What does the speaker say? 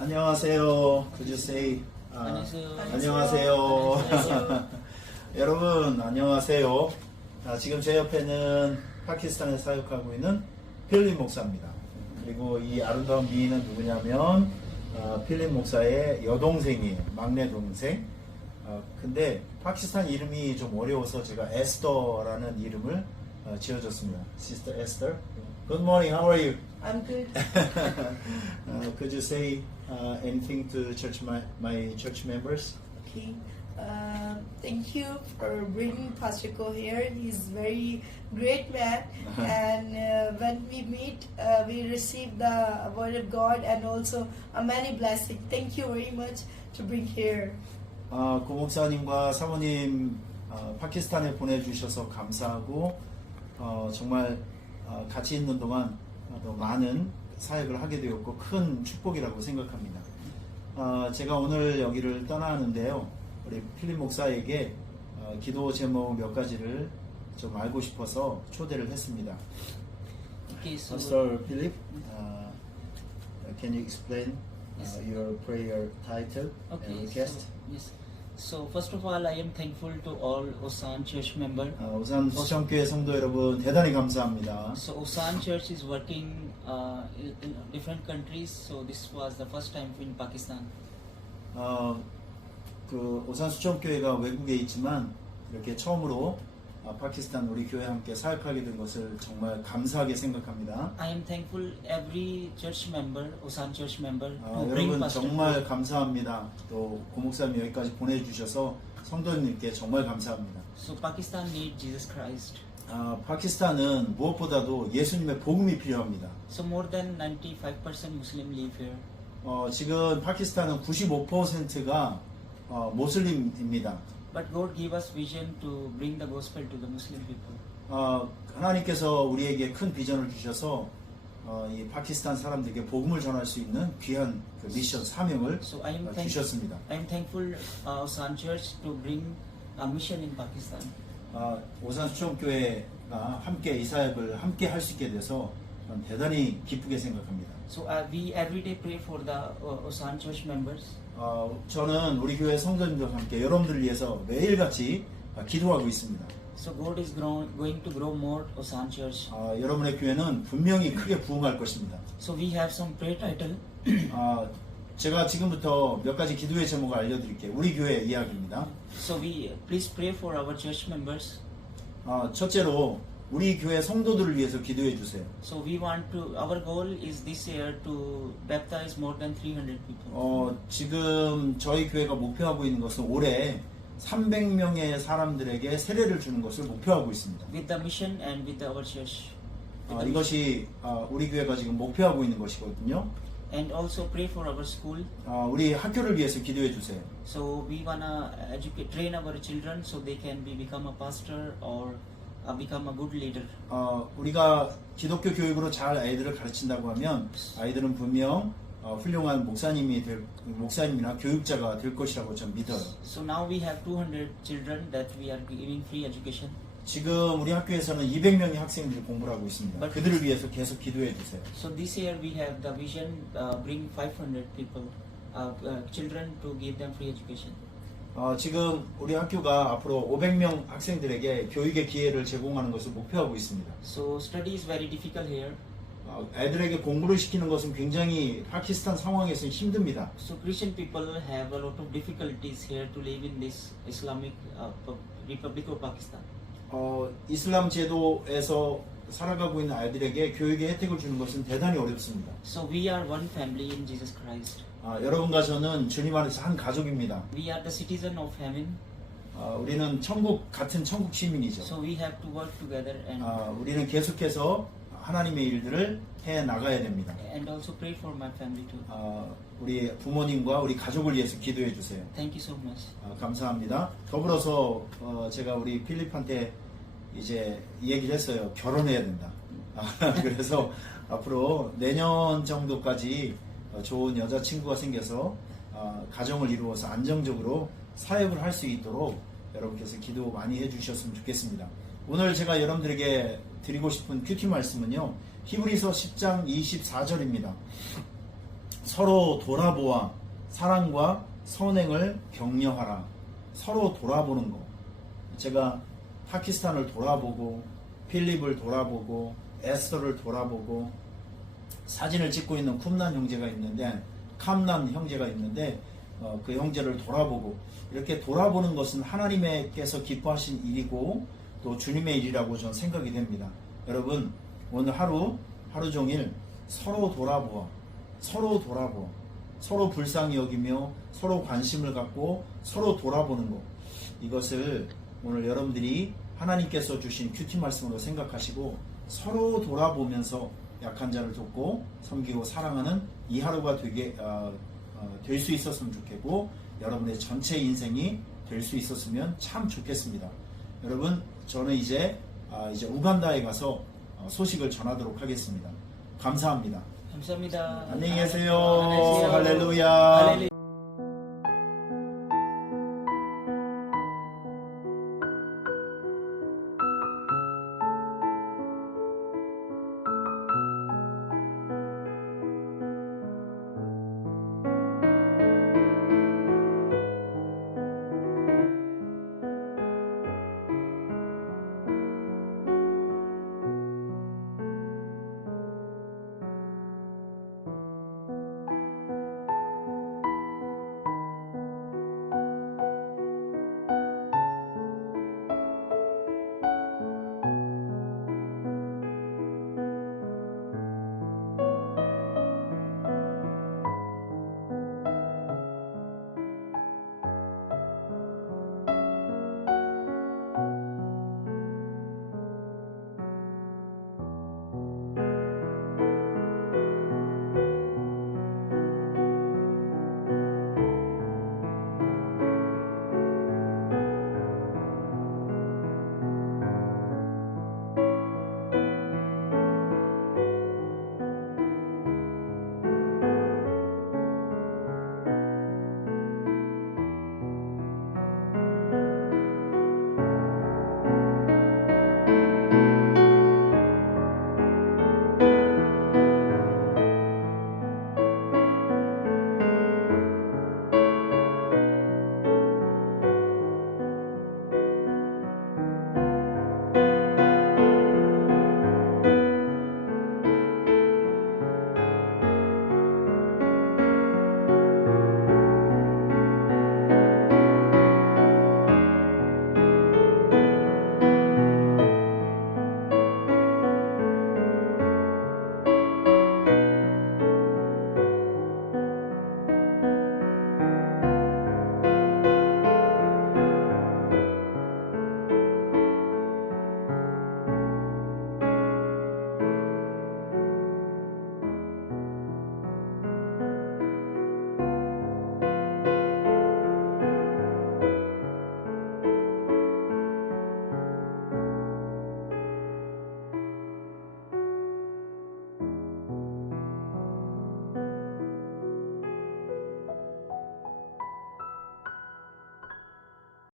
안녕하세요. Could you say? 아, 안녕하세요. 안녕하세요. 여러분 안녕하세요. 아, 지금 제 옆에는 파키스탄에 사역하고 있는 필립 목사입니다. 그리고 이 아름다운 미인은 누구냐면 아, 필립 목사의 여동생이에요. 막내 동생. 아, 근데 파키스탄 이름이 좀 어려워서 제가 에스더라는 이름을 어, 지어줬습니다. Sister Esther. Good morning. How are you? I'm good. uh, could you say uh, anything to church my, my church members? Okay. Uh, thank you for bringing Pastor Ko here. He's very great man, and uh, when we meet, uh, we receive the word of God and also a many blessing. Thank you very much to bring here. 어, 고 목사님과 사모님 어, 파키스탄에 보내주셔서 감사하고 어, 정말 어, 같이 있는 동안 어, 더 많은 사역을 하게 되었고 큰 축복이라고 생각합니다. 어, 제가 오늘 여기를 떠나는데요. 우리 필립 목사에게 어, 기도 제목 몇 가지를 좀 알고 싶어서 초대를 했습니다. Okay, so Pastor Philip, uh, can you explain uh, your prayer title okay, and so, request? yes. So first of all, I am thankful to all Osan Church member. 어, 우선 수정교회 성도 여러분 대단히 감사합니다. So Osan Church is working uh, in, in different countries. So this was the first time in Pakistan. 어, 그 오산 수정교회가 외국에 있지만 이렇게 처음으로 아, 파키스탄 우리 교회 함께 사역하게 된 것을 정말 감사하게 생각합니다. I am thankful every church member, Osan Church member, 아, to bring 여러분 Pastor. 정말 감사합니다. 또 고목사님 여기까지 보내주셔서 성도님께 정말 감사합니다. So Pakistan need Jesus Christ. 아, 파키스탄은 무엇보다도 예수님의 복음이 필요합니다. So more than 95% Muslim live here. 어, 지금 파키스탄은 95%가 어, 모슬림입니다. But God gave us vision to bring the gospel to the Muslim people. 어, 하나님께서 우리에게 큰 비전을 주셔서 어, 이 파키스탄 사람들에게 복음을 전할 수 있는 귀한 그 미션 사명을 So I am 어, thank- 주셨습니다. I am thankful uh, Osan Church to bring a mission in Pakistan. 어, 오산 수천교회가 함께 이 사역을 함께 할 수 있게 돼서 대단히 기쁘게 생각합니다. So uh, we every day pray for the uh, Osan Church members. 어, 저는 우리 교회 성도님들과 함께 여러분들을 위해서 매일같이 어, 기도하고 있습니다. So God is grow, going to grow more Osan Church. 어, 여러분의 교회는 분명히 크게 부흥할 것입니다. So we have some prayer title. 아, 제가 지금부터 몇 가지 기도의 제목을 알려드릴게요. 우리 교회 이야기입니다. So we please pray for our church members. 아, 첫째로 우리 교회 성도들을 위해서 기도해 주세요. So we want to. Our goal is this year to baptize more than 300 people. 어, 지금 저희 교회가 목표하고 있는 것은 올해 300명의 사람들에게 세례를 주는 것을 목표하고 있습니다. With the mission and with our church. 아, the 이것이 아, 우리 교회가 지금 목표하고 있는 것이거든요. and also pray for our school. 아, 우리 학교를 위해서 기도해 주세요. So we wanna educate, train our children so they can be become a pastor or uh, become a good leader. 어, 우리가 기독교 교육으로 잘 아이들을 가르친다고 하면 아이들은 분명 어, 훌륭한 목사님이 될 목사님이나 교육자가 될 것이라고 저는 믿어요. So now we have 200 children that we are giving free education. 지금 우리 학교에서는 200명의 학생들이 공부를 하고 있습니다. But- 그들을 위해서 계속 기도해 주세요. So this year we have the vision uh, bring 500 people, uh, uh, children to give them free education. 어, 지금 우리 학교가 앞으로 500명 학생들에게 교육의 기회를 제공하는 것을 목표하고 있습니다. So study is very difficult here. 어, 애들에게 공부를 시키는 것은 굉장히 파키스탄 상황에서는 힘듭니다. So Christian people have a lot of difficulties here to live in this Islamic uh, pu- Republic of Pakistan. 어, 이슬람 제도에서 살아가고 있는 아이들에게 교육의 혜택을 주는 것은 대단히 어렵습니다. So we are one family in Jesus Christ. 아, 여러분과 저는 주님 안에서 한 가족입니다. We are the citizen of heaven. 아, 우리는 천국 같은 천국 시민이죠. So we have to work together and 아, 우리는 계속해서 하나님의 일들을 해 나가야 됩니다. and also pray for my family too. 아, 우리 부모님과 우리 가족을 위해서 기도해 주세요. Thank you so much. 아, 감사합니다. 더불어서 어, 제가 우리 필립한테 이제 얘기를 했어요. 결혼해야 된다. 아, 그래서 앞으로 내년 정도까지 어, 좋은 여자친구가 생겨서 어, 가정을 이루어서 안정적으로 사역을 할 수 있도록 여러분께서 기도 많이 해주셨으면 좋겠습니다. 오늘 제가 여러분들에게 드리고 싶은 큐티 말씀은요. 히브리서 10장 24절입니다. 서로 돌아보아 사랑과 선행을 격려하라. 서로 돌아보는 거. 제가 파키스탄을 돌아보고 필립을 돌아보고 에스더를 돌아보고 사진을 찍고 있는 쿰난 형제가 있는데 캄난 형제가 있는데 어, 그 형제를 돌아보고 이렇게 돌아보는 것은 하나님께서 기뻐하신 일이고 또 주님의 일이라고 저는 생각이 됩니다. 여러분 오늘 하루 하루 종일 서로 돌아보아 서로 돌아보아 서로 불쌍히 여기며 서로 관심을 갖고 서로 돌아보는 것 이것을 오늘 여러분들이 하나님께서 주신 큐티 말씀으로 생각하시고 서로 돌아보면서 약한 자를 돕고 섬기고 사랑하는 이 하루가 되게 어, 될 수 있었으면 좋겠고 여러분의 전체 인생이 될 수 있었으면 참 좋겠습니다. 여러분 저는 이제 아, 이제 우간다에 가서 어, 소식을 전하도록 하겠습니다. 감사합니다. 감사합니다. 안녕히 계세요. 안녕히